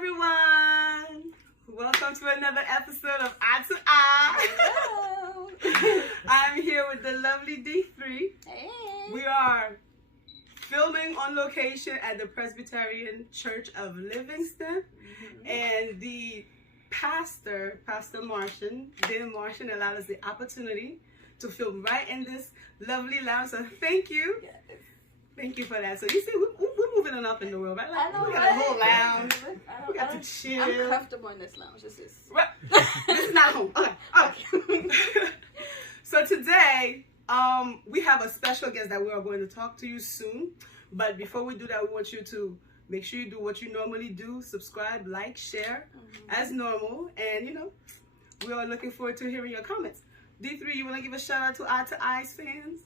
everyone. Welcome to another episode of Eye to Eye. Hello. I'm here with the lovely D3. Hey. We are filming on location at the Presbyterian Church of Livingston. And the Pastor Martian, Dan Martian, allowed us the opportunity to film right in this lovely lounge. So thank you. Yes. Thank you for that. So you see, we're moving on up in the world, right? Like, I know, we got a whole lounge. We got to I'm chill. comfortable in this lounge. This is. This is not home. Okay. So today, we have a special guest that we are going to talk to you soon. But before we do that, we want you to make sure you do what you normally do. Subscribe, like, share, as normal. And, you know, we are looking forward to hearing your comments. D3, you want to give a shout out to Eye to Eyes fans?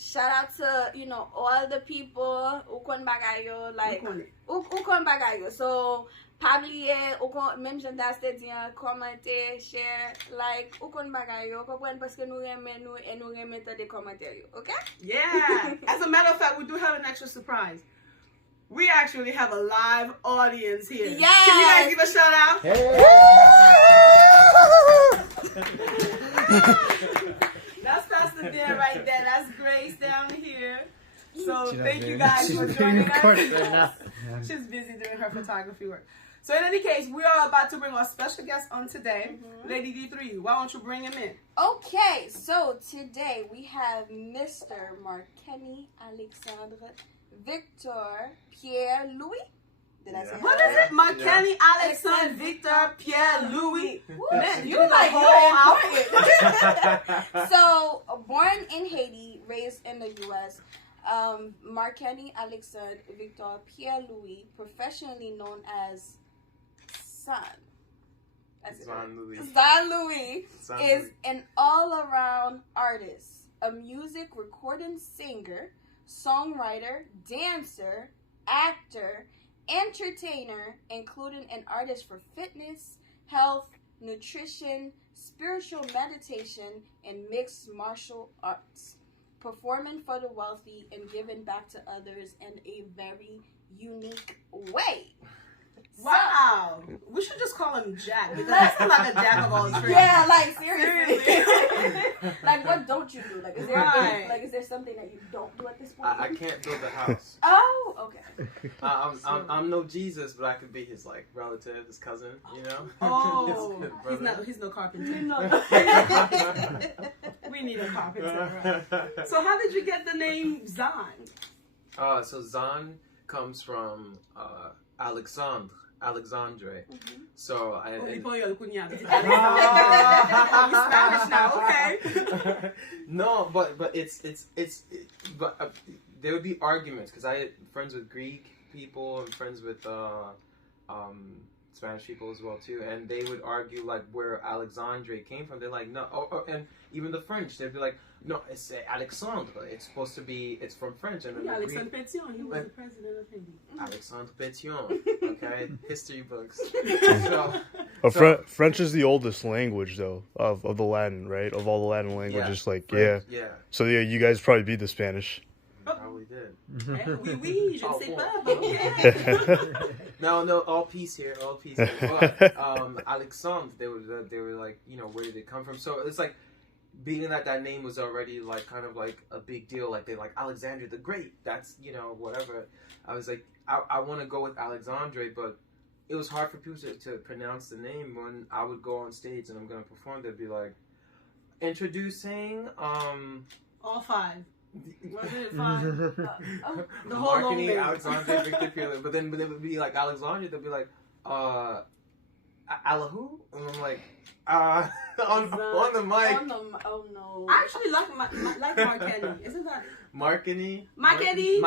Shout out to, you know, all the people who kon bagayo, like, who kon bagayo. So, pabliye, who kon, même jen da ste diyan, komente, share, like, who kon bagayo, kompren paske nou reme nou, e nou reme te de komentaryo, okay? Yeah. As a matter of fact, we do have an extra surprise. We actually have a live audience here. Yes. Can you guys give a shout out? Hey. That's Pastor Dan right there. That's Grace down here. So thank you guys for joining us. She's busy doing her photography work. So in any case, we are about to bring our special guest on today. Lady D3, why don't you bring him in? Okay, so today we have Mr. Marckenny Alexandre Victor Pierre-Louis. Did I say that? What is it? Marckenny Alexandre Victor Pierre-Louis. Man, You like whole important. So, born in Haiti, raised in the U.S., Marckenny Alexandre Victor Pierre-Louis, professionally known as XA'N Louis, is an all-around artist, a music recording singer, songwriter, dancer, actor, entertainer, including an artist for fitness, health, nutrition, spiritual meditation, and mixed martial arts, performing for the wealthy and giving back to others in a very unique way. Wow. We should just call him Jack, because that's like a jack of all trades. Yeah, like seriously. Like, what don't you do? Like, is there Right. like, is there something that you don't do at this point? I can't build a house. Oh, okay. I'm no Jesus, but I could be his like relative, his cousin, you know. Oh, His brother. he's no carpenter. We need a carpenter. Right? So how did you get the name X'a'n? So X'a'n comes from Alexandre. So I. Spanish now, okay. No, but there would be arguments because I had friends with Greek people and friends with Spanish people as well too, and they would argue like where Alexandre came from. They're like, no, and even the French, they'd be like, no, it's Alexandre. It's supposed to be. It's from French. And then Alexandre Pétion, he was the president of Haiti. Alexandre Pétion. Okay, history books. French is the oldest language, though, of the Latin, right? Of all the Latin languages, French, yeah. Yeah. So yeah, you guys probably beat the Spanish. Probably did. Oui, je ne sais pas. Okay. No, all peace here, all peace here. But, Alexandre, they were like, you know, where did it come from? So it's like, being that name was already like kind of like a big deal. Like they like Alexander the Great. That's, you know, whatever. I was like, I want to go with Alexandre, but it was hard for people to pronounce the name. When I would go on stage and I'm going to perform, they'd be like, introducing, All five. Was it five? The whole Marckenny name. Alexandre Victor Pierre-Louis. But then it would be like Alexandre, they'd be like, Allahu? And I'm like, on the mic. Oh no. I actually like Marckenny. Isn't that Marckenny? Marckenny?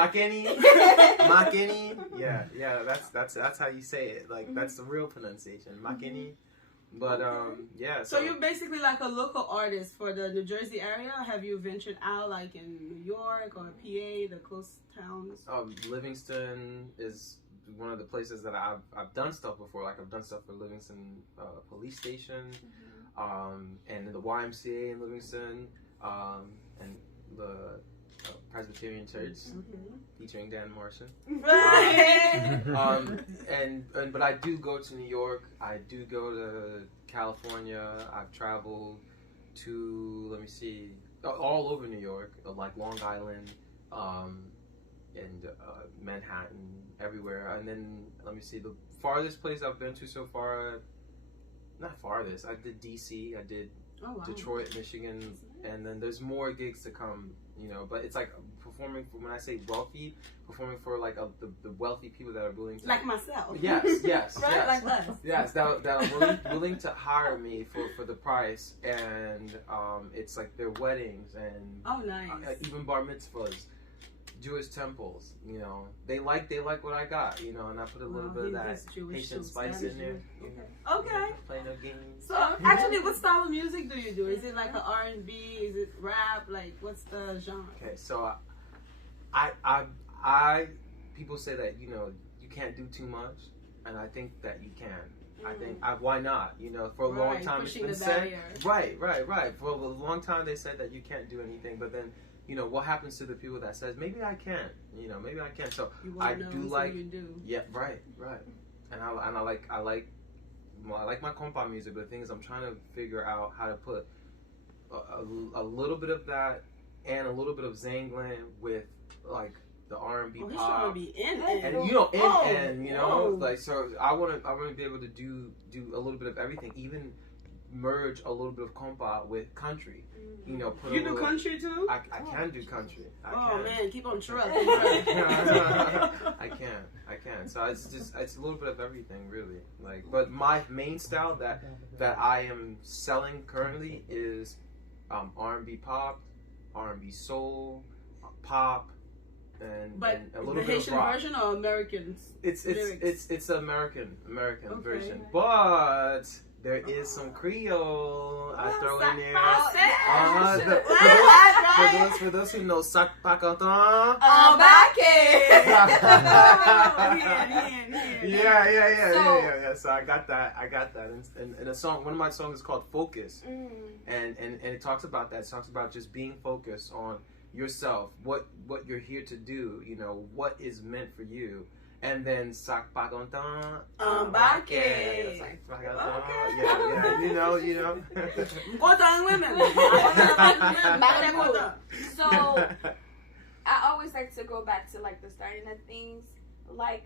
Marckenny? Yeah, that's how you say it. Like, that's the real pronunciation. Marckenny. But, yeah. So you're basically like a local artist for the New Jersey area? Have you ventured out like in New York or PA, the close towns? Livingston is one of the places that I've done stuff before. Like, I've done stuff for Livingston Police Station, and in the YMCA in Livingston, and the Presbyterian Church, featuring Dan Martian. But I do go to New York. I do go to California. I've traveled to, let me see, all over New York, like Long Island, and Manhattan, everywhere. And then, let me see, the farthest place I've been to so far, not farthest, I did DC, I did Detroit, Michigan, and then there's more gigs to come, you know, but it's like performing for, when I say wealthy, performing for like the wealthy people that are willing to, like myself. Yes, right? yes. Like us. Yes, that are willing to hire me for the price, and it's like their weddings and nice. Even bar mitzvahs, Jewish temples, you know, they like what I got, you know, and I put a little bit of that Haitian spice in there. Okay. Playing no games. So actually, what style of music do you do? Is it like an R&B? Is it rap? Like, what's the genre? Okay, so I people say that, you know, you can't do too much, and I think that you can. I think why not? You know, for a long time it's been said. Right. For a long time they said that you can't do anything, but then, you know, what happens to the people that says maybe I can? You know, maybe I can. So I do like. You do. Yeah, right. And I like my compa music, but the thing is, I'm trying to figure out how to put a little bit of that and a little bit of Zangland with like the R&B pop. To be in and you know, you know, like, so I want to be able to do a little bit of everything, even merge a little bit of compa with country. You know, put you do country too? I can do country. Man, keep on trucking. I can. So it's a little bit of everything, really. Like, but my main style that I am selling currently is R&B pop, R&B soul, pop, and a little bit Haitian of rock. version or Americans? It's American version, but there is some Creole I throw in there. For those who know sac paquetin. Yeah. So I got that. And a song. One of my songs is called Focus, and it talks about that. It talks about just being focused on yourself, what you're here to do. You know, what is meant for you. And then sac paquetin. Okay. Yeah, you know. Women. So I always like to go back to like the starting of things. Like,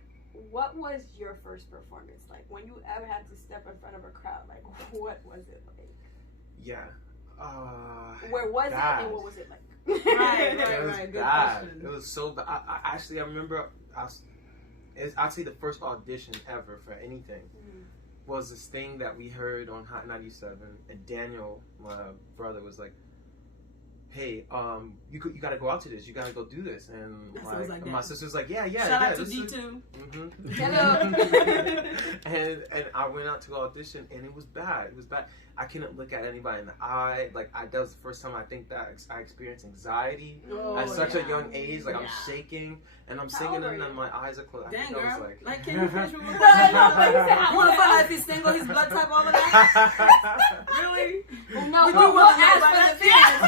what was your first performance like? When you ever had to step in front of a crowd, like, what was it like? Yeah. Where was it and what was it like? Right. Good question. It was so bad. I remember. I'd say the first audition ever for anything was this thing that we heard on Hot 97, and Daniel, my brother, was like, "Hey, you gotta go out to this. You gotta go do this." And my sister's like, "Yeah." Shout out to D2. Hello. and I went out to audition, and it was bad. I couldn't look at anybody in the eye. Like, that was the first time I think that I experienced anxiety at such a young age. Like, I'm shaking, and I'm singing, and my eyes are closed. Dang, I was like, can you finish with You want to find out if he's single, his blood type, all of that? Really? No, we'll ask for the feelings.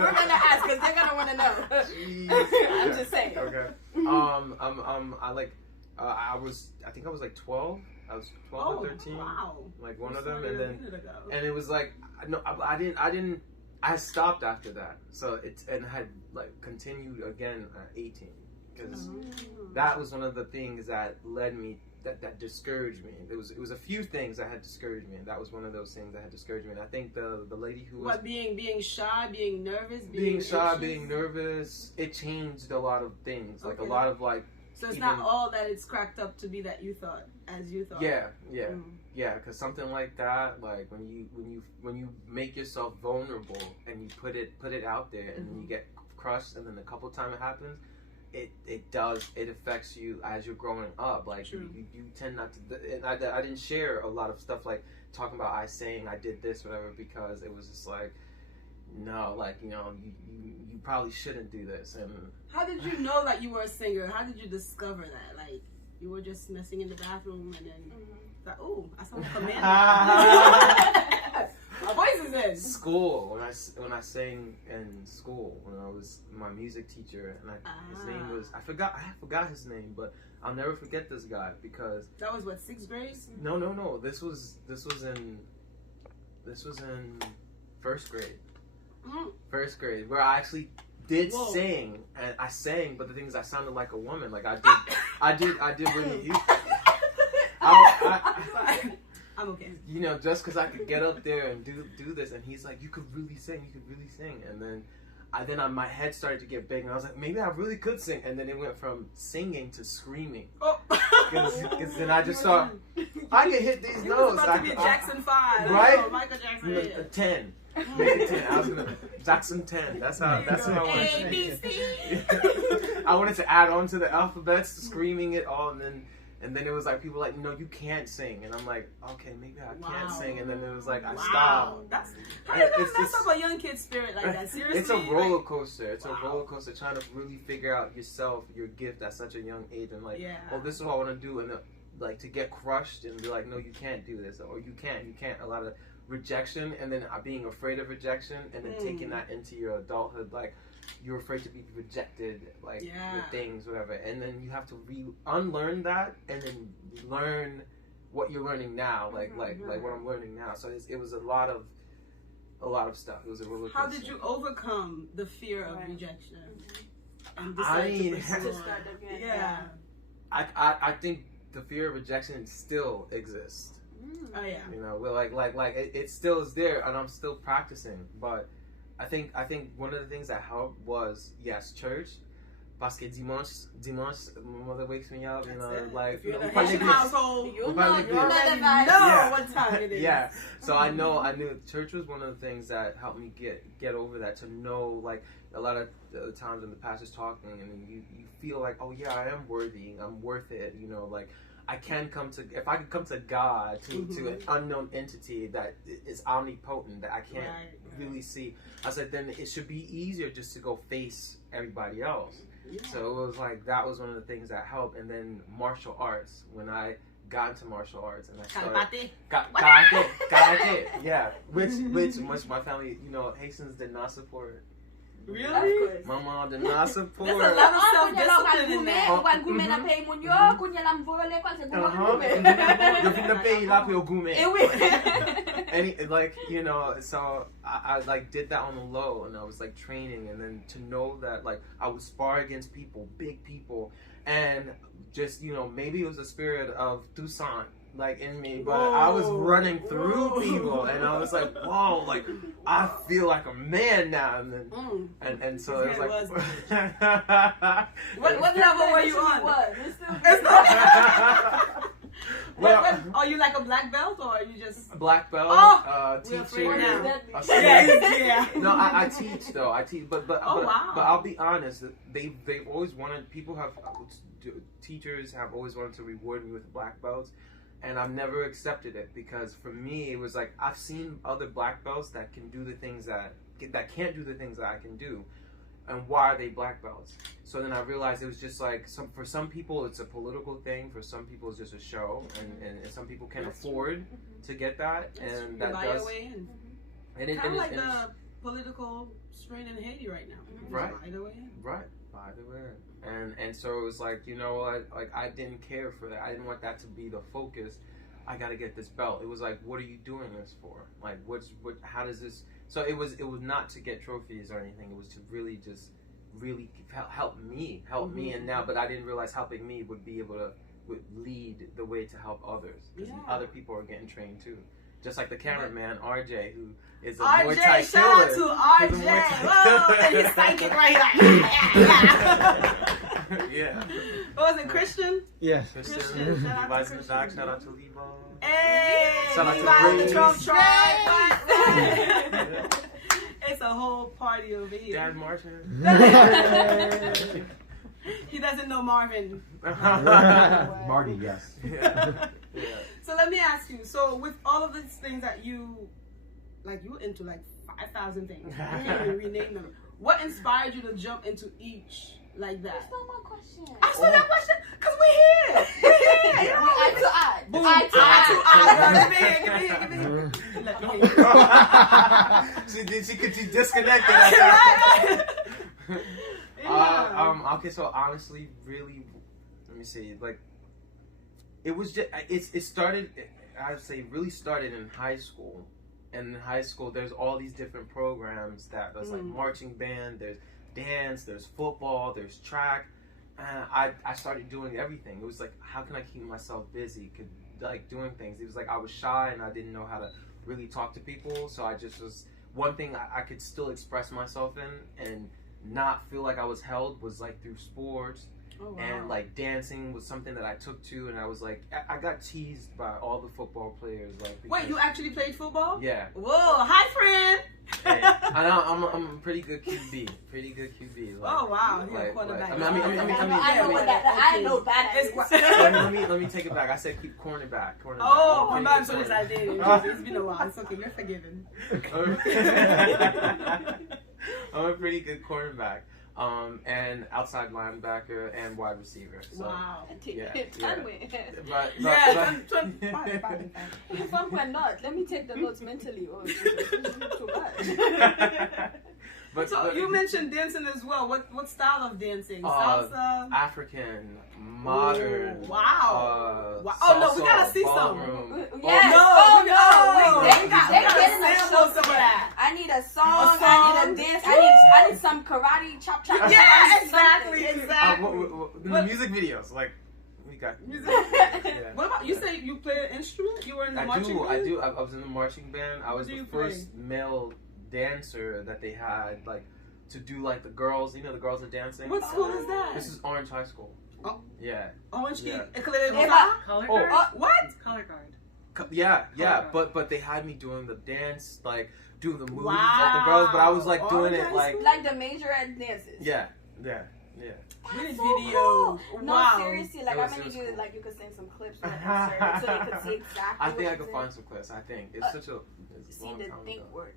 We're going to ask, because they're going to want to know. Jeez. I'm just saying. Okay. I think I was like 12. I was 12 or 13. Wow. Like one of them, and it was like, no, I stopped after that. So and had like continued again at 18, because that was one of the things that led me, that discouraged me. It was a few things that had discouraged me, and that was one of those things that had discouraged me. And I think the lady who was being shy, being nervous, being nervous, it changed a lot of things. Like a lot of like. So it's not all that it's cracked up to be that you thought. Yeah. Because something like that, like when you make yourself vulnerable and you put it out there, and then you get crushed, and then a couple times it happens, it affects you as you're growing up. Like you tend not to. And I didn't share a lot of stuff like talking about I did this, whatever, because it was just like, no, like, you know, you probably shouldn't do this. And how did you know that you were a singer? How did you discover that? Like, you were just messing in the bathroom, and then like, oh, I saw a command. My voice voices in? School. When I sang in school, when I was my music teacher, and his name was I forgot his name, but I'll never forget this guy because that was what 6th grade. No. This was in 1st grade. Mm. 1st grade, where I actually did sing, and I sang, but the thing is, I sounded like a woman. Like I did really. I'm okay. You know, just because I could get up there and do this, and he's like, you could really sing, and then my head started to get big, and I was like, maybe I really could sing, and then it went from singing to screaming. Because then I just saw, I can hit these notes. About to be Jackson 5, right? Michael Jackson 10. Maybe 10. I was gonna Jackson 10. That's how I wanted to. A, B, C. I wanted to add on to the alphabets, screaming it all, and then it was like people like, no, you can't sing, and I'm like, okay, maybe I can't sing, and then it was like I stopped. That's how you gonna mess up a young kid's spirit like that? Seriously, it's a roller coaster. It's a roller coaster trying to really figure out yourself, your gift at such a young age, and like, oh, this is what I want to do, and like to get crushed and be like, no, you can't do this, or you can't. A lot of rejection, and then being afraid of rejection, and then taking that into your adulthood, like you're afraid to be rejected, like with things, whatever, and then you have to unlearn that, and then learn what you're learning now, like what I'm learning now. So it was a lot of stuff. It was a roller coaster. How did you overcome the fear of rejection? And I think the fear of rejection still exists. Oh yeah. You know, like it still is there, and I'm still practicing. But I think one of the things that helped was church. Parce que dimanche, my mother wakes me up. You know, like if you're in a Haitian household, you know what time it is. Yeah. So I knew church was one of the things that helped me get over that. To know, like, a lot of the times when the pastor's talking, and you feel like, oh yeah, I am worthy, I'm worth it. You know, like. If I could come to God, to an unknown entity that is omnipotent, that I can't really see, I said, then it should be easier just to go face everybody else. Yeah. So it was like, that was one of the things that helped. And then martial arts, when I got into martial arts, and I started karate, yeah, which my family, you know, Haitians did not support. Really? My mom did not support. There's a lot of self-discipline in that. And like, you know, so I like did that on the low, and I was like training, and then to know that like I would spar against people, big people, and just, you know, maybe it was a spirit of Toussaint like in me, but I was running through people, and I was like, whoa, like I feel like a man now, and then and so it was like what level were you on? Well, are you like a black belt, or are you just black belt? Teacher. Yeah. No, I teach though. I teach, but I'll be honest. They've always wanted. Teachers have always wanted to reward me with black belts. And I've never accepted it, because for me it was like, I've seen other black belts that can do the things that can't do the things that I can do, and why are they black belts? So then I realized it was just like for some people it's a political thing, for some people it's just a show, and some people can't afford to get that, and that does. And it kind of like the political strain in Haiti right now. Right. By the way. And so it was like, you know what, like I didn't care for that. I didn't want that to be the focus. I got to get this belt. It was like, what are you doing this for? Like, how does this? So it was not to get trophies or anything. It was to really just help me, and now, but I didn't realize helping me would lead the way to help others, because other people are getting trained too. Just like the cameraman, RJ, who is a Muay Thai killer. Shout out to RJ. Whoa, and he's psychic right here. Yeah. What was it, Christian? Yeah. Christian. Levi's in the back. Shout out to Levi. Hey, shout out Levi's to the Trump tribe. It's a whole party over here. Dad Martin. He doesn't know Marvin. Marty, yes. Yeah. So let me ask you. So with all of these things that you into like 5,000 things. You can't even rename them. What inspired you to jump into each like that? That's not my question. Ask me that question, because we're here. We add to add. Boom. Eye to Give me here. She disconnected. Okay, so honestly, really, let me see. Like, it was just it started. I'd say really started in high school. And in high school, there's all these different programs there's like marching band, there's dance, there's football, there's track. And I started doing everything. It was like, how can I keep myself busy? Like doing things. It was like I was shy and I didn't know how to really talk to people. So I just was, one thing I could still express myself in and not feel like I was held was like through sports. Oh, wow. And like dancing was something that I took to, and I was like, I got teased by all the football players. Like, wait, you actually played football? Yeah. Whoa, hi friend. Yeah. I'm a pretty good QB. Like, oh wow, you're a quarterback. I know that. Let me take it back. I said keep cornerback. Oh, I'm so I did. It's been a while. It's okay. You're forgiven. I'm a pretty good cornerback. And outside linebacker and wide receiver. So, wow. Let me take the notes mentally. Oh, too much. So you mentioned dancing as well. What style of dancing? Salsa? African, modern. Ooh, wow. Oh no, we gotta see some. Yes. They getting a show some of that. I need a song. I need a dance. I need some karate chop. Yeah, exactly. The music videos, like. We got music. Yeah. What about you? Say you play an instrument? You were in the marching band? I do. I was in the marching band. I was the first male dancer that they had, like, to do like the girls. You know, the girls are dancing. What school is that? This is Orange High School. Oh. Yeah. Orange. Yeah. Color guard. What? Color guard. Yeah. But they had me doing the dance, like doing the moves like the girls. But I was like doing it like the majorette dances. Yeah. That's so cool. No, seriously, like I'm gonna do cool. Like you could send some clips so you could see exactly. I think I could find some clips. I think it's such a. See the think word.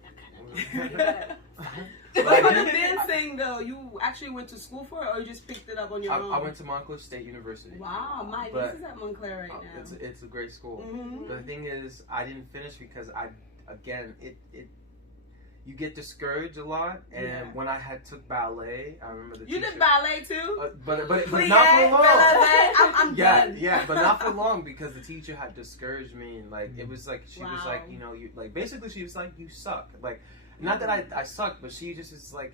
But for the dancing though, you actually went to school for it, or you just picked it up on your own? I went to Montclair State University. Wow, my niece is at Montclair right now. It's a great school. Mm-hmm. But the thing is, I didn't finish because you get discouraged a lot, and when I took ballet, I remember the teacher. You did ballet too? But not for long. I'm done. Yeah, but not for long because the teacher had discouraged me, and like it was like she was like, you know, you like basically she was like, you suck. Like, not that I suck, but she just is like,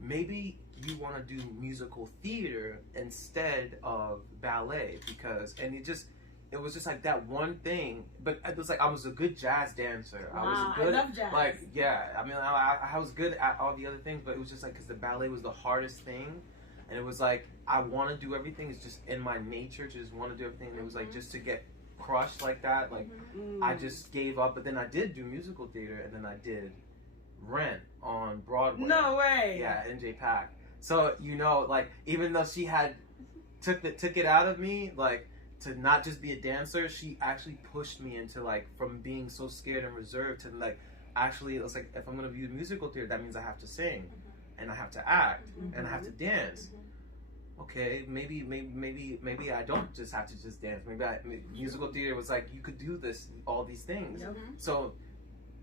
maybe you want to do musical theater instead of ballet it was just like that one thing, but it was like I was a good jazz dancer. Wow, I love jazz. Like, yeah, I mean, I was good at all the other things, but it was just like because the ballet was the hardest thing, and it was like I want to do everything. It's just in my nature to just want to do everything. And it was like just to get crushed like that, like I just gave up. But then I did do musical theater, and then I did Rent on Broadway. No way. Yeah, NJ Pack. So you know, like even though she had took it out of me, like. To not just be a dancer, she actually pushed me into like from being so scared and reserved to like actually it's like if I'm gonna do musical theater, that means I have to sing and I have to act and I have to dance. Okay, maybe I don't just have to just dance. Maybe musical theater was like you could do all these things. So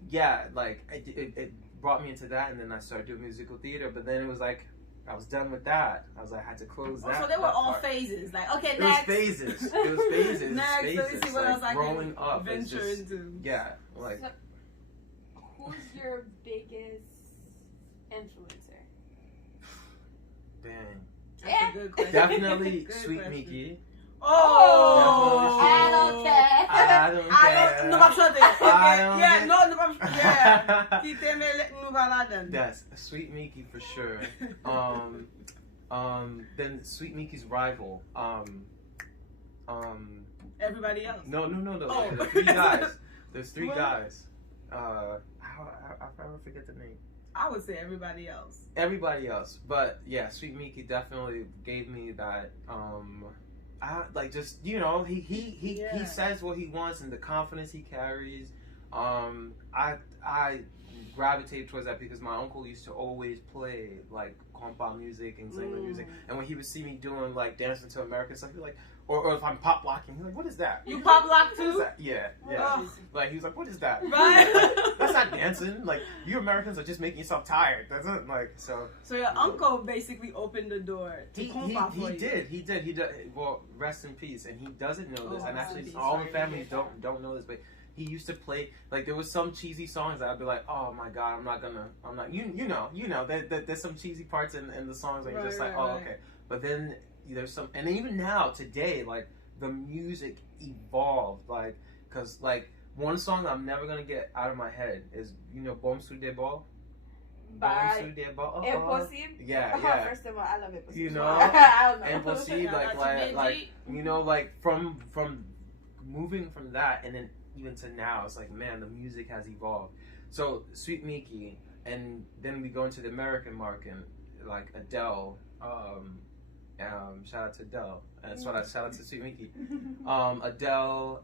yeah, like it brought me into that, and then I started doing musical theater. But then it was like. I was done with that. I had to close that. So they were all phases. Like, okay, next. It was phases. Next, let me see what else I growing can up, venture into. Yeah, like. So, who's your biggest influencer? Dang. That's a good question. Definitely Sweet Mickey. Oh, I don't care. I don't care. Yes, Sweet Mickey for sure. Then Sweet Mickey's rival. Everybody else. No. Oh. There's 3 guys. There's 3 guys. I forget the name. I would say everybody else. Everybody else, but yeah, Sweet Mickey definitely gave me that. I like just you know he says what he wants and the confidence he carries. I gravitate towards that because my uncle used to always play like compa music and singer music, and when he would see me doing like dancing to American stuff, he'd be like, or if I'm pop locking, he's like, what is that? You pop lock too? Yeah. Like he was like, what is that? Right. That's not dancing. Like you Americans are just making yourself tired. That's it. Like so. So your uncle basically opened the door to compa for you. He did. Well, rest in peace. And he doesn't know this, and actually all the families don't know this, but. He used to play, like, there was some cheesy songs that I'd be like, oh my god, I'm not, you know, there's some cheesy parts in the songs that you're just like, okay. But then there's some, and even now, today, like, the music evolved, like, because, like, one song I'm never going to get out of my head is, you know, Bom Sou de Ball? Impossible. Yeah. First of all, I love Impossible. You know? I don't know. Impossible, like, you know, like, from moving from that, and then even to now, it's like, man, the music has evolved. So Sweet Mickey, and then we go into the American market, like Adele. Shout out to Adele. That's what shout out to Sweet Mickey. Adele.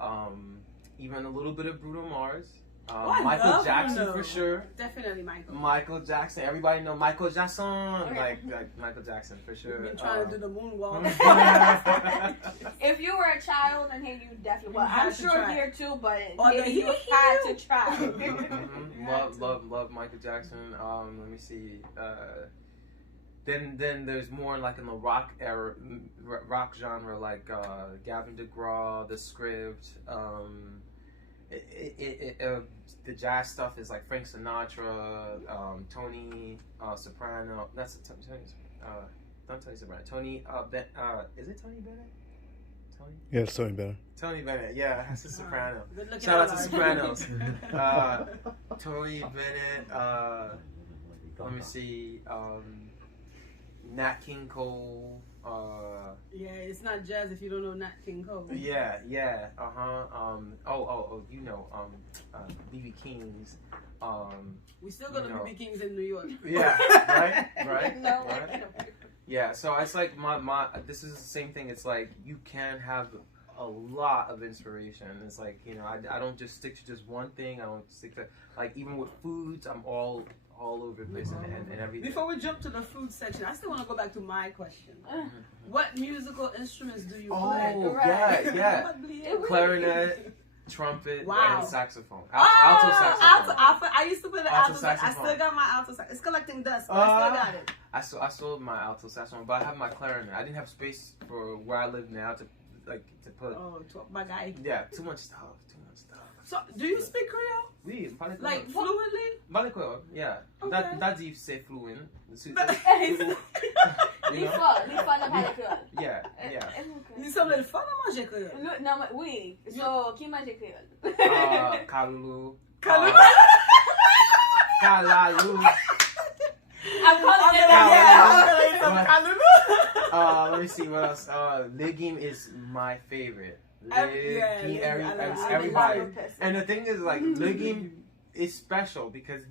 Even a little bit of Bruno Mars. Michael Jackson for sure. Definitely Michael. Michael Jackson. Everybody know Michael Jackson. Like Michael Jackson for sure. You've been trying to do the moonwalk. If you were a child in here, you definitely. Well, I'm sure here too, but maybe you had to try. Love Michael Jackson. Let me see. Then there's more like in the rock era, rock genre, like Gavin DeGraw, The Script. The jazz stuff is like Frank Sinatra, Tony Soprano. That's Tony. Not Tony Soprano. Tony. Is it Tony Bennett? Tony. Yeah, it's Tony Bennett. Tony Bennett. Yeah, that's a soprano. Shout out to Sopranos. Tony Bennett. Let me see. Nat King Cole. Yeah, it's not jazz if you don't know Nat King Cole. Yeah. You know, BB King's. We still go to BB King's in New York. Yeah, right. No, right. Yeah, so it's like my. This is the same thing. It's like you can have a lot of inspiration. It's like, you know, I don't just stick to just one thing. I don't stick to, like, even with foods, I'm all over the place and everything. Before we jump to the food section, I still want to go back to my question. What musical instruments do you play? Oh, yeah. Clarinet, trumpet, and saxophone. Alto saxophone. I used to play the alto saxophone. I still got my alto saxophone. It's collecting dust, but I still got it. I sold my alto saxophone, but I have my clarinet. I didn't have space for where I live now to put. Oh, my guy. Yeah, too much stuff. So, do you speak Creole? Oui, like fluently? Parle Creole, yeah. Okay. That if c'est fluent. Yeah. Ni semble le fun à manger Creole. Non, mais oui. So, qui mange Creole? Kalalou. I'm calling it. Let me see what else. Legume is my favorite. Everybody. And the thing is, like, legume is special because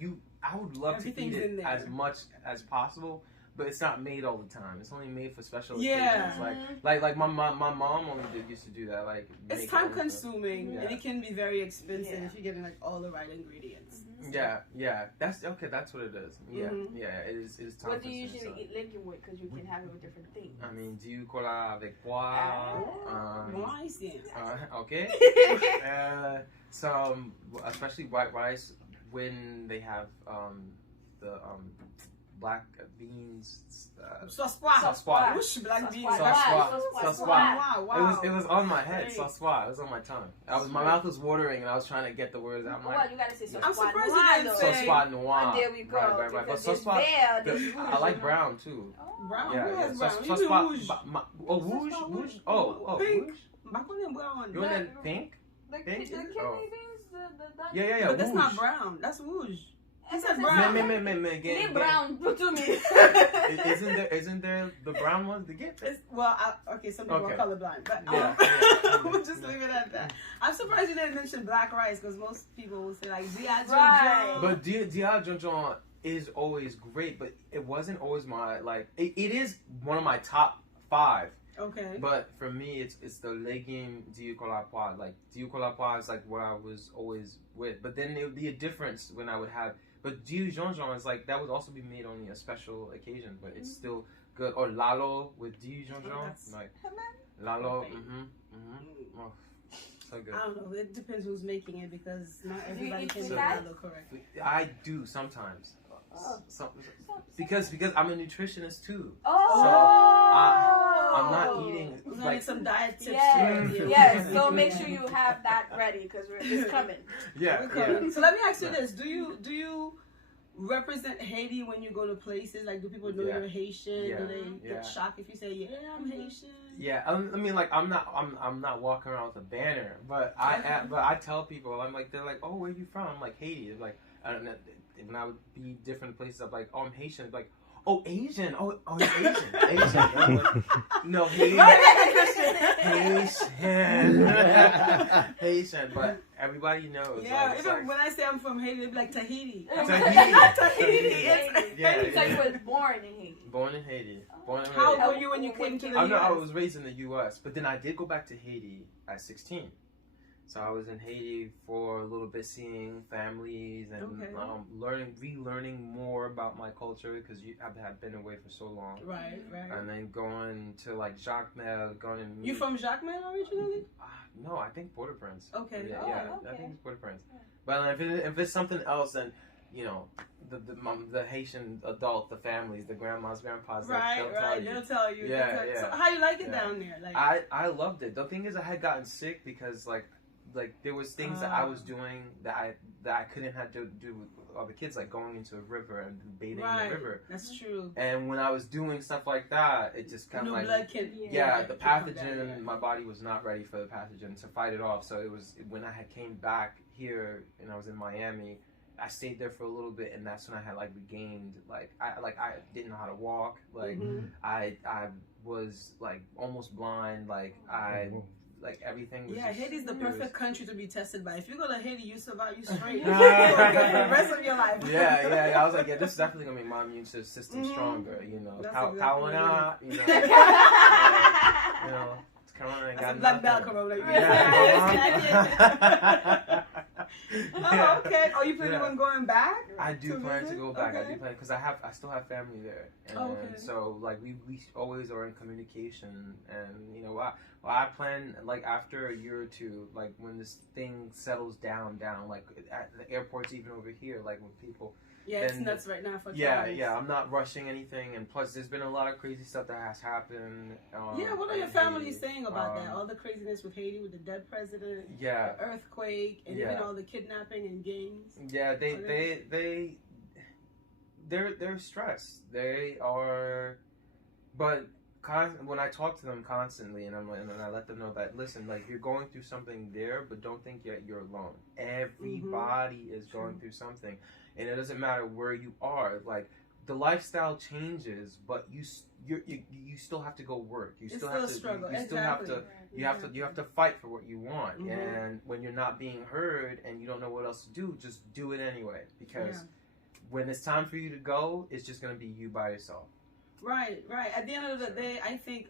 I would love to eat it as much as possible, but it's not made all the time. It's only made for special occasions. Like my mom only used to do that. Like, it's time consuming and it can be very expensive if you're getting like all the right ingredients. Yeah. That's okay. That's what it is. Yeah, It is time. What do you usually eat legume with? Because you can have it with different things. I mean, do you cola avec pois? Okay. So especially white rice when they have the black beans. Sauce pois. Black beans. Sauce pois. Wow. It was on my head. Sauce pois. It was on my tongue. My mouth was watering, and I was trying to get the words out. Well, you gotta say sauce I'm pois. surprised you didn't say sauce pois noir. There we go. Right. But sauce pois. I like brown too. Brown. Yeah. Sauce pois. Rouge. Oh, pink. Rouge. You want that pink? The kidney beans. Yeah. But that's not brown. That's rouge. He said brown. Leave brown to me. Isn't there the brown ones to get? Some people are colorblind, but we'll just leave it at that. I'm surprised you didn't mention black rice because most people will say like Dia Jonjon. But Dia Jonjon is always great, but it wasn't always my it is one of my top 5. Okay. But for me, it's the legume Dieu Colapoi. Like Dieu Colapoi is like what I was always with. But then it would be a difference when I would have. But Dieu Jean Jean is like that would also be made on a special occasion, but it's still good. Or Lalo with Dieu Jean Jean, like Lalo. Oh, so good. I don't know. It depends who's making it because not everybody can make Lalo correctly. I do sometimes. Because I'm a nutritionist too. Oh. So I'm not eating like some diet tips. Yes. So make sure you have that ready because it's coming. Yeah. So let me ask you this: Do you represent Haiti when you go to places? Like, do people know you're Haitian? Do they get shocked if you say, "Yeah, I'm Haitian"? Yeah, I mean, like, I'm not walking around with a banner, but I tell people, I'm like, they're like, "Oh, where are you from?" I'm like, Haiti. They're like, I don't know. When I would be different places, I'm like, "Oh, I'm Haitian." Like, "Oh, Asian. Oh, you're Asian." Asian. Like, no, Haitian. Haitian. But everybody knows. Yeah, like, even like, when I say I'm from Haiti, they'd be like Tahiti. Tahiti. Yeah. It's like you was born in Haiti. Born in Haiti. Born in How Haiti. old were you when you came to the U.S.? I was raised in the U.S., but then I did go back to Haiti at 16. So I was in Haiti for a little bit, seeing families and relearning more about my culture because I had been away for so long. Right. And then going to like Jacmel, You from Jacmel originally? No, I think Port-au-Prince. Okay. Yeah, I think it's Port-au-Prince. But if it's something else, then you know, the Haitian adult, the families, the grandmas, grandpas, they'll tell you. Yeah. So how you like it down there? Like I loved it. The thing is, I had gotten sick because like there was things that I was doing that I couldn't have to do with other kids, like going into a river and bathing in the river. That's true. And when I was doing stuff like that, it just kind of like blood can, the pathogen. My body was not ready for the pathogen to fight it off. So it was when I had came back here and I was in Miami. I stayed there for a little bit, and that's when I had like regained I didn't know how to walk. Like I was like almost blind. Like everything was Haiti's the perfect country to be tested by. If you go to Haiti, you survive, you straight. For the rest of your life. Yeah. I was like, this is definitely gonna make my immune system stronger. You know, Corona. You know, it's Corona. Ain't got black belt Corona. Okay. Oh, you planning on going back? I do plan to go back. I do plan because I still have family there, and so like we always are in communication, and you know I plan like after a year or two, like when this thing settles down, like at the airports, even over here, like when people. Yeah, it's nuts right now for travels. I'm not rushing anything, and plus there's been a lot of crazy stuff that has happened. What are your family saying about that? All the craziness with Haiti, with the dead president, the earthquake, and even all the kidnapping and gangs. Yeah, they're stressed. They are, but when I talk to them constantly, and I let them know that listen, like you're going through something there, but don't think yet you're alone. Everybody is going through something. And it doesn't matter where you are. Like the lifestyle changes, but you still have to go work. You still have to struggle. You have to fight for what you want. And when you're not being heard and you don't know what else to do, just do it anyway. Because when it's time for you to go, it's just gonna be you by yourself. Right. At the end of the day, I think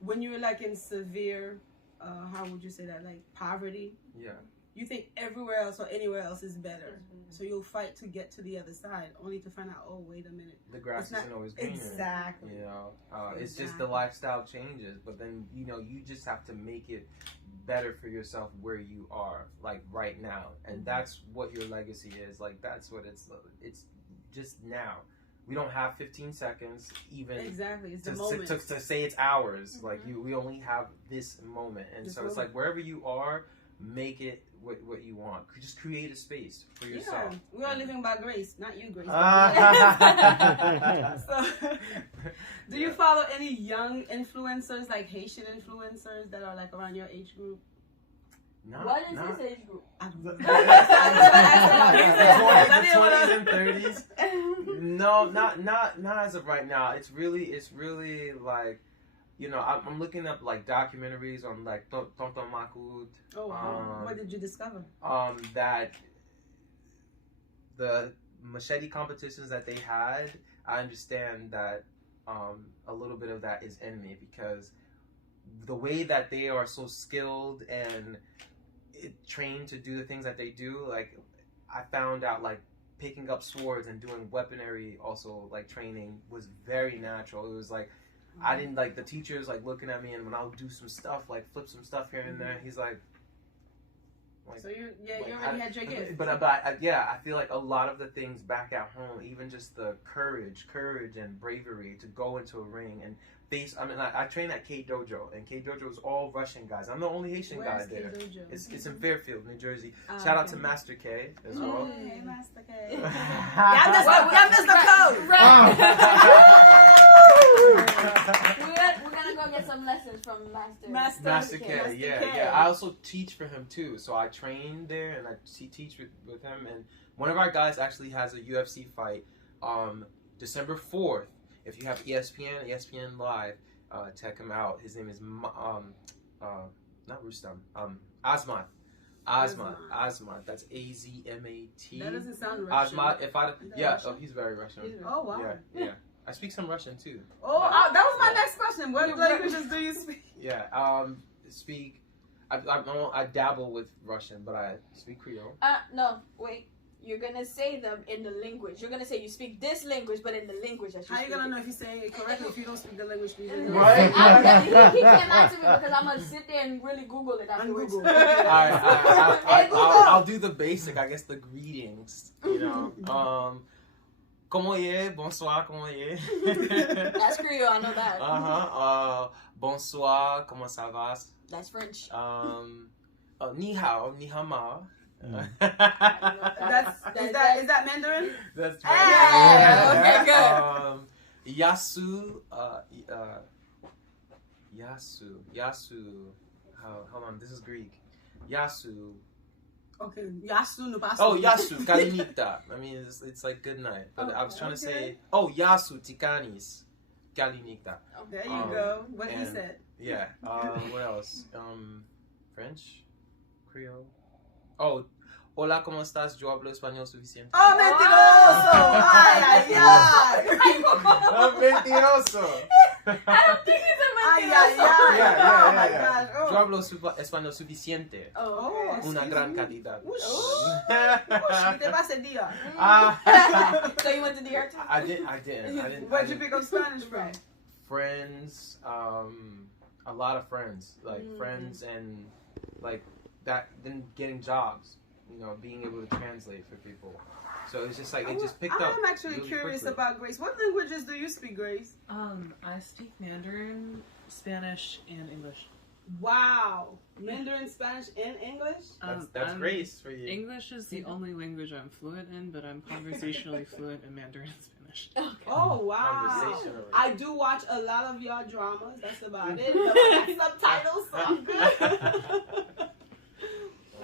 when you're like in severe, how would you say that, like poverty? Yeah. You think everywhere else or anywhere else is better. So you'll fight to get to the other side, only to find out, oh, wait a minute. The grass isn't always greener. Exactly. You know, it's just the lifestyle changes. But then, you know, you just have to make it better for yourself where you are, like right now. And that's what your legacy is. Like, that's what it's just now. We don't have 15 seconds even it's the moment. To say it's ours. Like, we only have this moment. And so it's like wherever you are, make it what you want. Just create a space for yourself. We are living by grace, not you, Grace. So, do you follow any young influencers, like Haitian influencers that are like around your age group? What is his age group? 20s and 30s. No, not as of right now. It's really like, you know, I'm looking up like documentaries on like Tonton Macoute. Oh, wow. What did you discover? That the machete competitions that they had, I understand that a little bit of that is in me, because the way that they are so skilled and trained to do the things that they do, like I found out like picking up swords and doing weaponry also like training was very natural. It was like I didn't like the teachers like looking at me, and when I would do some stuff like flip some stuff here and there, he's like so you already had your gift. But I feel like a lot of the things back at home, even just the courage and bravery to go into a ring and face. I mean, I train at K Dojo, and K Dojo is all Russian guys. I'm the only Haitian guy there. It's in Fairfield, New Jersey. Shout out to Master K as well. Hey, Master K. Y'all missed the code. We're gonna go get some lessons from Master K. Yeah. I also teach for him too. So I train there and I teach with him. And one of our guys actually has a UFC fight December 4th. If you have ESPN Live, check him out. His name is not Rustam. Azmat. That's Azmat. That doesn't sound Russian. Azmat. He's very Russian. Oh wow. Yeah. I speak some Russian too. Oh, that was my next question. What languages do you speak? Yeah. I dabble with Russian, but I speak Creole. No, wait. You're gonna say them in the language. You're gonna say you speak this language, but in the language that you speak. How you gonna know if you're saying it correctly if you don't speak the language? Right. He can't lie to me because I'm gonna sit there and really Google it afterwards. I'll do the basic, I guess, the greetings. You know. Comment est? Bonsoir. Comment est? That's Creole. I know that. Bonsoir. Comment ça va? That's French. Ni hao ma. Is that Mandarin? That's right. Okay, good. Yasu. Hold on, this is Greek. Yasu. Okay, Yasu no basu. Oh, Yasu Kalinikta. I mean, it's like good night. But I was trying to say, Yasu Tikanis Kalinikta. There you go. What he said. Yeah. What else? French, Creole. Oh, hola, ¿cómo estás? Yo hablo español suficiente. Oh, mentiroso! Ay, I'm mentiroso. I don't think he's a mentiroso. Oh my gosh. Yo hablo español suficiente. Oh, Una gran calidad. ¿Qué te pasa el día? So you went to DR too? I didn't. Where'd you pick up Spanish from? Friends, a lot of friends, like friends and like that. Then getting jobs, you know, being able to translate for people. So it's just like it just picked up. I'm actually really curious about Grace. What languages do you speak, Grace? I speak Mandarin, Spanish, and English. Wow, Mandarin, Spanish, and English. That's Grace for you. English is the only language I'm fluent in, but I'm conversationally fluent in Mandarin and Spanish. Okay. Oh wow! I do watch a lot of y'all dramas. That's about it. Subtitles. So I'm good.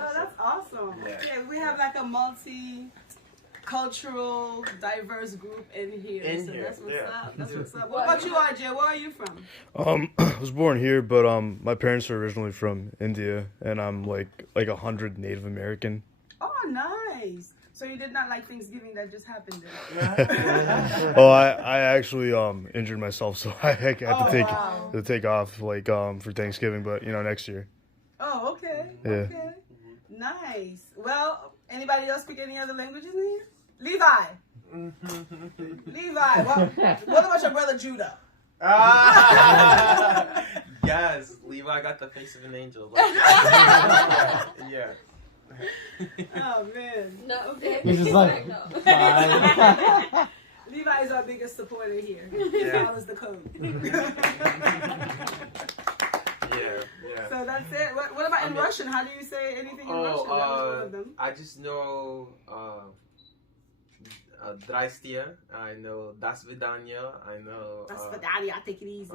Oh, that's awesome. Yeah, we have like a multi-cultural, diverse group in here. That's what's up. That's what's up. What about you, RJ? Where are you from? I was born here, but my parents are originally from India, and I'm like 100 Native American. Oh, nice. So you did not like Thanksgiving that just happened then? Oh, I actually injured myself, so I had to take off for Thanksgiving, but next year. Oh, okay. Yeah. Okay. Nice. Well, anybody else speak any other languages in here? Levi. Levi. What about your brother Judah? Yes, Levi got the face of an angel. Yeah. Oh man. No, okay. He's just like, no. Levi is our biggest supporter here. He follows the code. Yeah. So that's it. What about in Russian? How do you say anything in Russian? That was one of them. I just know Zdrastie. I know Das Vidanya. I know Das Vidanya. Take it easy.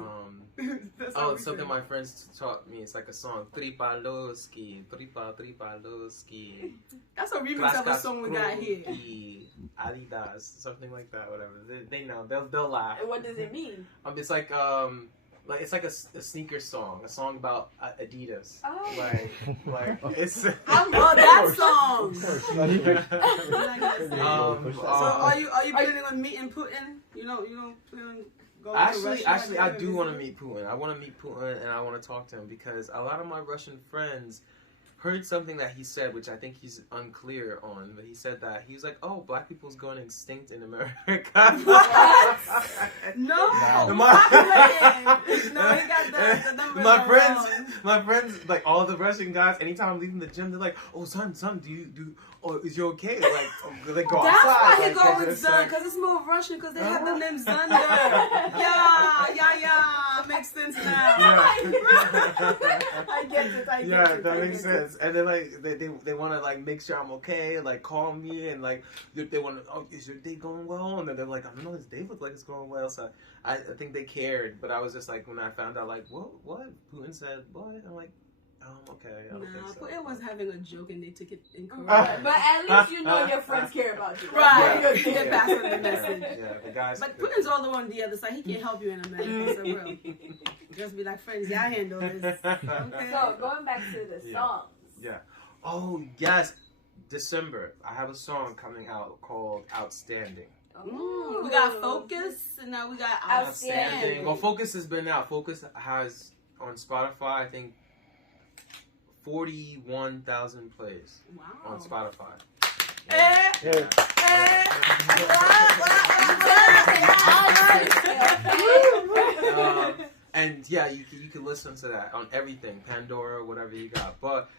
Something my friends taught me. It's like a song. Tripaloski. That's a remix of a song we got here. Adidas. Something like that. Whatever. They know. They'll laugh. What does it mean? It's like it's like a sneaker song, a song about Adidas. Oh. Like it's. I love that song. So are you planning on meeting Putin? You know, plan on go to Actually, Russia? I do want to meet Putin. I want to meet Putin, and I want to talk to him because a lot of my Russian friends heard something that he said, which I think he's unclear on. But he said that he was like, "Oh, black people's going extinct in America." What? No, My- no, he got the numbers my wrong. friends, like all the Russian guys, anytime I'm leaving the gym, they're like, "Oh, son, oh, is you okay?" Like, they go That's outside. why he like, go they're with just Zun, like- because it's more Russian, because they have the name Zun there. Yeah, makes sense now. I get it, Yeah, that makes sense. And then like they want to like make sure I'm okay, and like call me, and like they want to, "Oh, is your day going well?" And then they're like, "I don't know, his day looks like it's going well." So I think they cared, but I was just like, when I found out, like, what Putin said, what? I'm like, okay. I don't think so. Putin was having a joke and they took it incorrect. But at least you know your friends care about you. Right. Yeah. Get back on the message. Yeah, the guys. But Putin's all the one on the other side. He can't help you in America, so real. Just be like, friends, y'all handle this. Okay. So going back to the songs. Yeah. Oh yes, December. I have a song coming out called "Outstanding." We got Focus, and now we got Outstanding. Well, Focus has been out. Focus has on Spotify, I think, 41,000 plays on Spotify. And yeah, you can listen to that on everything, Pandora, whatever you got. But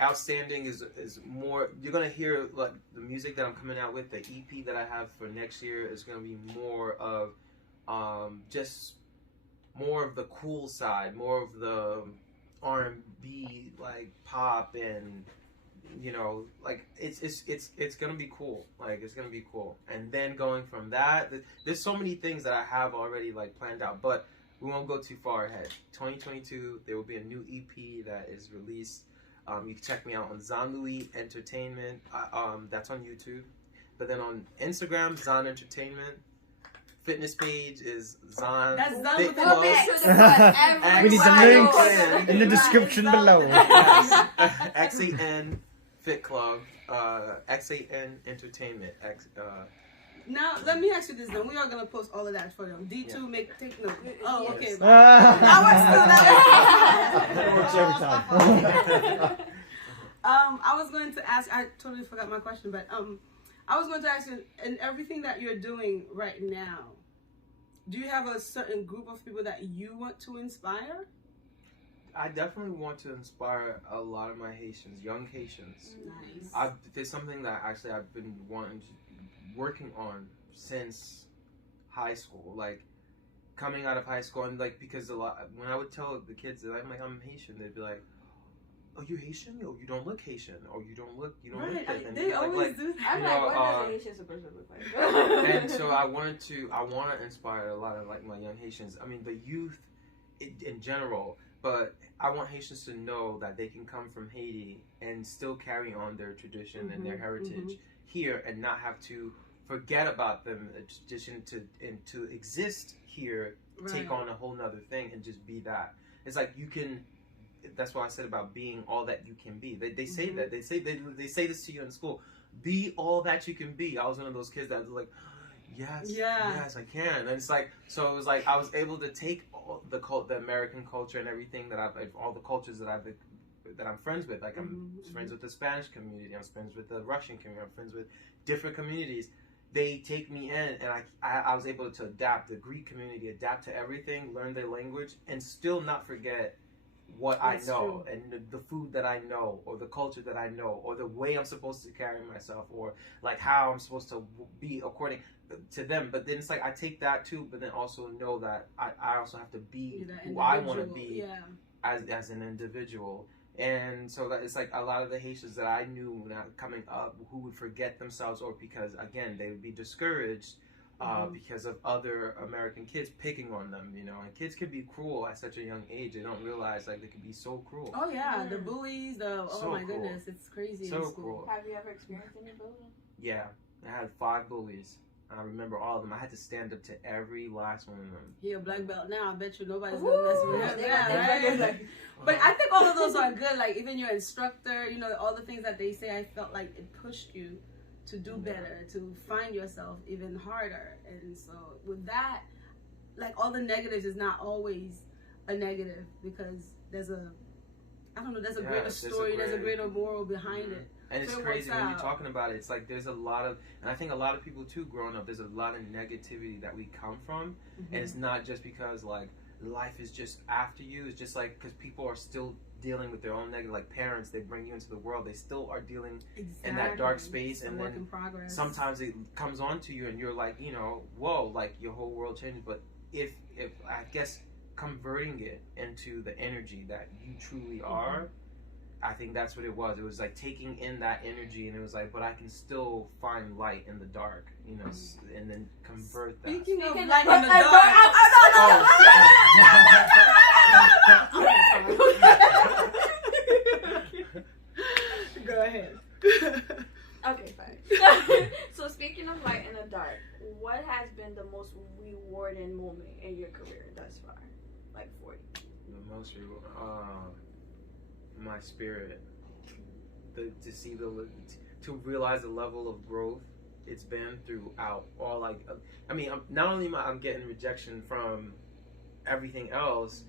Outstanding is more. You're gonna hear like the music that I'm coming out with. The EP that I have for next year is gonna be more of just more of the cool side, more of the R&B, like pop, and you know, like it's gonna be cool. Like it's gonna be cool. And then going from that, there's so many things that I have already like planned out, but we won't go too far ahead. 2022, there will be a new EP that is released. You can check me out on XA'N Louis Entertainment. That's on YouTube. But then on Instagram, XA'N Entertainment. Fitness page is XA'N That's done Fit with Club. We need the links in the description below. XA'N Fit Club. XA'N Entertainment. Now, let me ask you this. Then we are gonna post all of that for them. D2, take note. Oh, okay. Yes. That works too. Works every time. I was going to ask. I totally forgot my question, but I was going to ask you. In everything that you're doing right now, do you have a certain group of people that you want to inspire? I definitely want to inspire a lot of my Haitians, young Haitians. Nice. There's something that actually I've been working on since high school, like coming out of high school, and like because when I would tell the kids that I'm Haitian, they'd be like, "Oh, you Haitian? Oh, you don't look Haitian. Or you don't look Right. that." They always do that. I'm You like, know, what does a Haitian person look like? And so I want to inspire a lot of like my young Haitians. I mean, the youth in general, but I want Haitians to know that they can come from Haiti and still carry on their tradition and their heritage here, and not have to forget about them tradition to exist here, take on a whole nother thing, and just be that. It's like you can. That's what I said about being all that you can be. They say that they say this to you in school. Be all that you can be. I was one of those kids that was like, yes, I can. And it's like, so it was like I was able to take all the American culture and everything that all the cultures that I'm friends with. Like I'm friends with the Spanish community. I'm friends with the Russian community. I'm friends with different communities. They take me in, and I was able to adapt the Greek community, adapt to everything, learn their language, and still not forget what I know and the food that I know, or the culture that I know, or the way I'm supposed to carry myself, or like how I'm supposed to be according to them. But then it's like I take that too, but then also know that I also have to be who I want to be as an individual. And so that it's like a lot of the Haitians that I knew when I was coming up who would forget themselves, or because again they would be discouraged because of other American kids picking on them, you know. And kids can be cruel at such a young age. They don't realize like they can be so cruel. Oh yeah, the bullies. Oh my goodness, it's crazy. So in school. cruel. Have you ever experienced any bullying? Yeah, I had 5 bullies. I remember all of them. I had to stand up to every last one of them. He a black belt now. I bet you nobody's gonna mess with him. Yeah, right? But I think all of those are good. Like even your instructor, you know, all the things that they say. I felt like it pushed you to do better, to find yourself even harder. And so with that, like all the negatives is not always a negative, because there's a greater story, there's a greater moral behind it. And it's crazy when you're talking about it. It's like there's a lot of, and I think a lot of people too growing up, there's a lot of negativity that we come from, and it's not just because like life is just after you. It's just like because people are still dealing with their own negative, like parents, they bring you into the world, they still are dealing in that dark space, and then sometimes it comes onto you, and you're like, you know, whoa, like your whole world changes. But if I guess converting it into the energy that you truly are, I think that's what it was. It was like taking in that energy, and it was like, but I can still find light in the dark, you know, and then convert that. Speaking of light in the dark, go ahead. Okay, fine. So speaking of light in the dark, what has been the most rewarding moment in your career thus far? Like 40. The most my spirit, to realize the level of growth it's been throughout all, like, I mean, not only I'm getting rejection from everything else,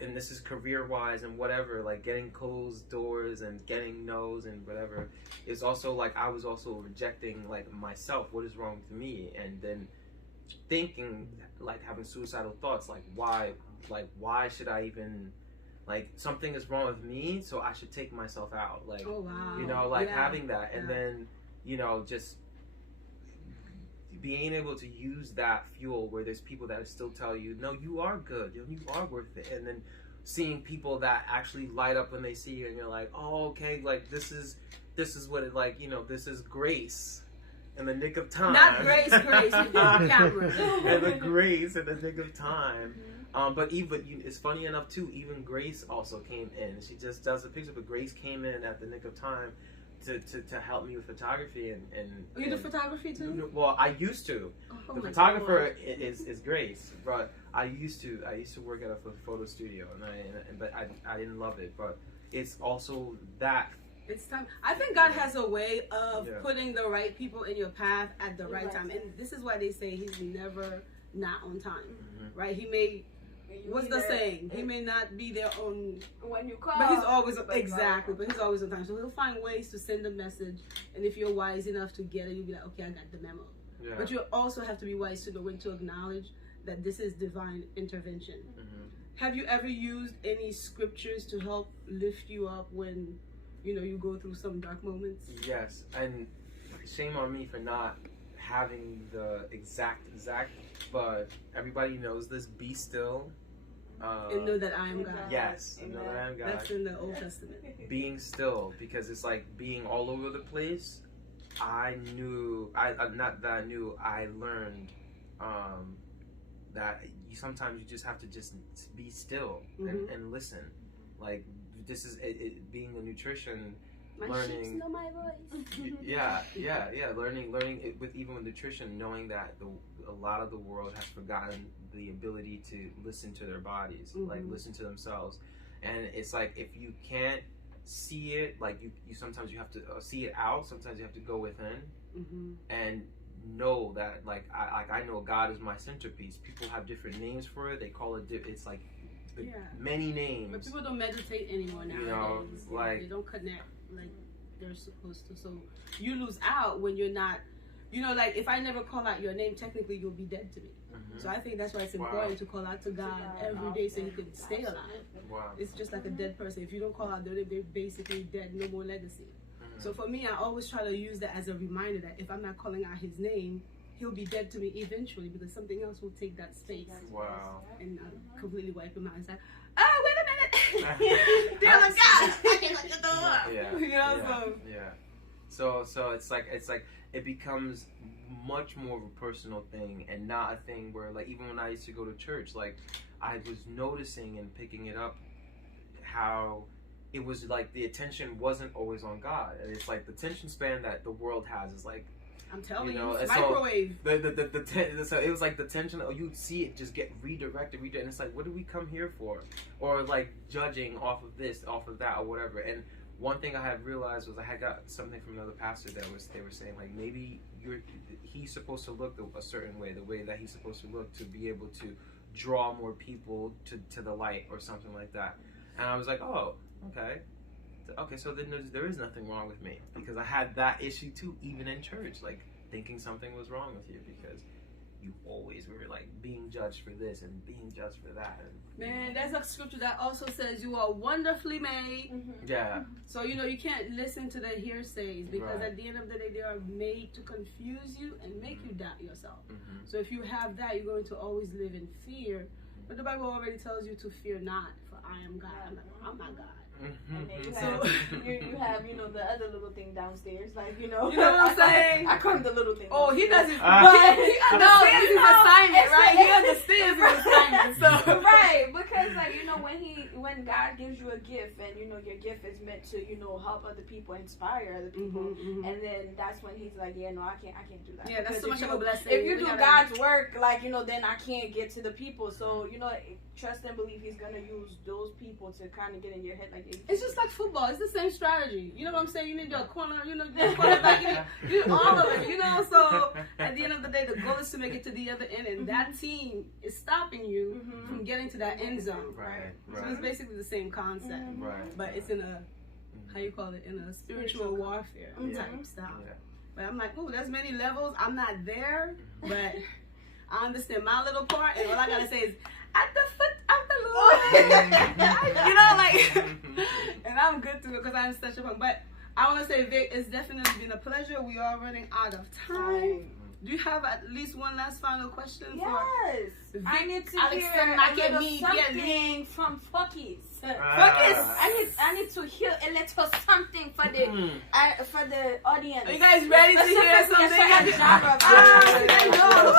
and this is career wise and whatever, like getting closed doors and getting no's and whatever, it's also like I was also rejecting like myself, what is wrong with me, and then thinking, like having suicidal thoughts, like why should I even, like something is wrong with me, so I should take myself out, like, oh, wow. you know, like having that, and then, you know, just being able to use that fuel where there's people that still tell you, no, you are good, you are worth it, and then seeing people that actually light up when they see you, and you're like, oh, okay, like this is what it, like, you know, this is grace in the nick of time, not grace with the camera, and the grace in the nick of time. But even, it's funny enough too, even Grace also came in. She just does a picture, but Grace came in at the nick of time to help me with photography and you do photography too? Well, I used to. The photographer is Grace, but I used to work at a photo studio, but I didn't love it. But it's also that. It's time. I think God has a way of putting the right people in your path at the right time, and this is why they say He's never not on time, right? He may. What's the saying? He may not be there on when you call, but He's always but He's always on time. So He'll find ways to send a message, and if you're wise enough to get it, you'll be like, okay, I got the memo. Yeah. But you also have to be wise to know when to acknowledge that this is divine intervention. Have you ever used any scriptures to help lift you up when you go through some dark moments? Yes, and shame on me for not having the exact, but everybody knows this. Be still. And know that I am God. Yes, and know that I am God. That's in the Old Testament. Being still, because it's like being all over the place. I learned that sometimes you just have to just be still and listen. Like this is being a nutrition. My sheeps know my voice. Learning it with nutrition, knowing that a lot of the world has forgotten the ability to listen to their bodies, like listen to themselves, and it's like if you can't see it, like you sometimes you have to see it out. Sometimes you have to go within and know that, like I know God is my centerpiece. People have different names for it. They call it. It's like many names. But people don't meditate anymore now. You know, like they don't connect like they're supposed to. So you lose out when you're not. Like if I never call out your name, technically you'll be dead to me. So I think that's why it's important to call out to God every day so you can stay alive. Wow. It's just like a dead person. If you don't call out their name, they're basically dead, no more legacy. So for me, I always try to use that as a reminder that if I'm not calling out His name, He'll be dead to me eventually, because something else will take that space. Wow. And completely wipe him out. It's like, oh, wait a minute. Dear God, I can't let you go. So it's like it becomes much more of a personal thing and not a thing where, like, even when I used to go to church, like I was noticing and picking it up how it was like the attention wasn't always on God, and it's like the attention span that the world has is like, I'm telling you, it's microwave. So it was like the tension. You'd see it just get redirected, and it's like, what do we come here for? Or like judging off of this, off of that, or whatever. And one thing I had realized was I had got something from another pastor they were saying, like, maybe he's supposed to look a certain way, the way that he's supposed to look to be able to draw more people to the light or something like that. And I was like, oh, okay. Okay, so then there is nothing wrong with me, because I had that issue too, even in church, like thinking something was wrong with you because you always were like being judged for this and being judged for that. Man, there's a scripture that also says you are wonderfully made. Yeah. So you know you can't listen to the hearsays, because Right. at the end of the day they are made to confuse you and make you doubt yourself. So if you have that, you're going to always live in fear. But the Bible already tells you to fear not, for I am God. I'm not God. And then you have, you know, the other little thing downstairs, like, you know. You know what I'm saying? I call him the little thing. Oh, he doesn't. But He understands his assignment, right? He understands his assignment. So right, because like, you know, when God gives you a gift, and you know your gift is meant to, you know, help other people, inspire other people, and then that's when He's like, yeah, no, I can't do that. Yeah, that's Because so much if of a blessing. If you do God's work, like, you know, then I can't get to the people. So, you know, trust and believe He's gonna use those people to kind of get in your head, like. It's just like football. It's the same strategy. You know what I'm saying? You need your corner, you know, your quarterback, you need all of it, you know? So at the end of the day, the goal is to make it to the other end, and that team is stopping you from getting to that end zone. Right. So it's basically the same concept. Right. But it's in a, how you call it, in a spiritual warfare type style. Yeah. But I'm like, oh, there's many levels. I'm not there, but I understand my little part, and all I gotta say is, at the foot of the Lord. You know, like, and I'm good to it because I'm such a fun. But I want to say, Vic, it's definitely been a pleasure. We are running out of time. Do you have at least one last final question Yes. for Vic I need to Alexandre hear a little Victor something Pierre-Louis? from Focus. Focus. I need to hear a little something for the audience. Are you guys ready to hear something? I know.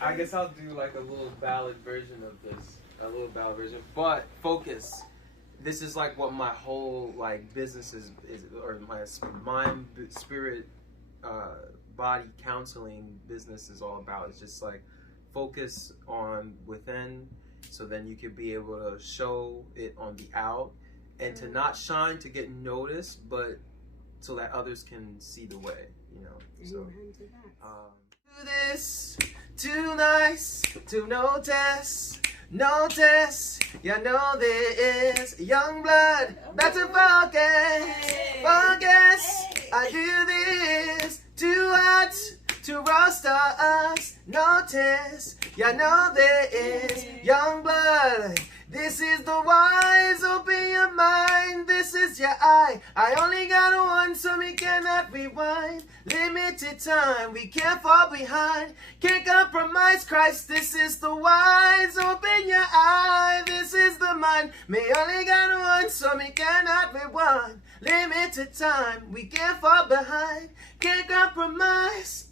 I guess I'll do like a little ballad version of this. A little ballad version. But Focus. This is like what my whole like business is or my mind, spirit, body counseling business is all about. It's just like focus on within, so then you can be able to show it on the out, and to not shine to get noticed, but so that others can see the way, you know. So do this, too nice to notice. Notice, you know there is young blood. Better focus, focus. I do this too hot to roast us. Notice, you know there is young blood. This is the wise, open your mind. This is your eye. I only got one, so we cannot rewind. Limited time, we can't fall behind. Can't compromise Christ. This is the wise, open your eye. This is the mind. Me only got one, so we cannot rewind. Limited time, we can't fall behind. Can't compromise.